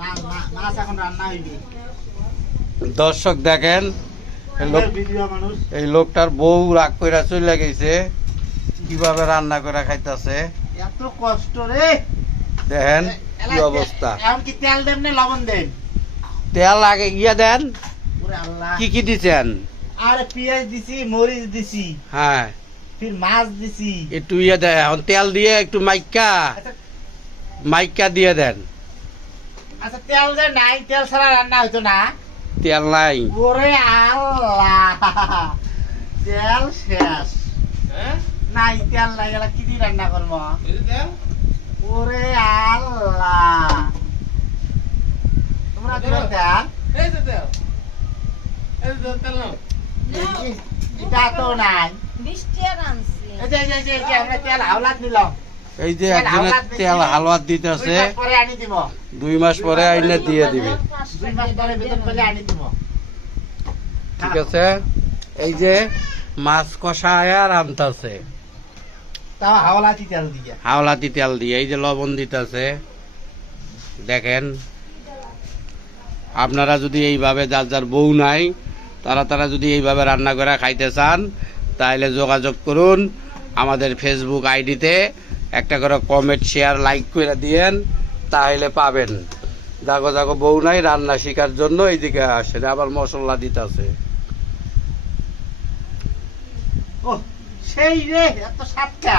মাছ এখন রান্না হইবে। দর্শক দেখেন এই লোকটার বউ রাগ কইরা চলে গেছে, কিভাবে রান্না করে খাইতেছে। এত কষ্ট রে, দেখেন কি অবস্থা। এখন কি তেল দেন না লবণ দেন? তেল আগে গিয়া দেন। ওরে আল্লাহ, কি কি দিছেন? আরে পেঁয়াজ দিছি, মরিচ দিছি, হ্যাঁ ফির মাছ দিছি। একটু ইয়ে দেন, এখন তেল দিয়ে একটু মাইকা দিয়ে দেন। আচ্ছা তেল যে নাই, তেল ছাড়া রান্না হইতো না? তেল নাই। ওরে আল্লাহ, তেল শেষ। নাই তেল নাই, এলা কি দিয়ে রান্না করবো? ওরে আল্লাহ, তোমরা দিলে তেল? এটা তো নাই। এই যে আমরা তেল হাওলাত নিলাম। এই যে একজনের তেল হালুয়াত দিতেছে, 2 মাস পরে আনি দিব। 2 মাস পরে আইনে দিয়ে দিবে। 2 মাস পরে বেতন পেলে আনি দিব। ঠিক আছে। এই যে মাছ কষায় আর আনতেছে তাও হাওলাতি তেল দিয়ে। হাওলাতি তেল দিয়ে। এই যে লবণ দিতেছে দেখেন। আপনারা যদি এইভাবে, যার যার বউ নাই তারা যদি এইভাবে রান্না করে খাইতে চান, তাহলে যোগাযোগ করুন আমাদের ফেসবুক আইডিতে। একটা করে কমেন্ট, শেয়ার, লাইক করে দিয়েন, তাহলে পাবেন। জাগো জাগো বউ নাই, রান্না শিখার জন্য এইদিকে আসে, আবার মশলা দিতেছে। ও সেই রে, এত সাতটা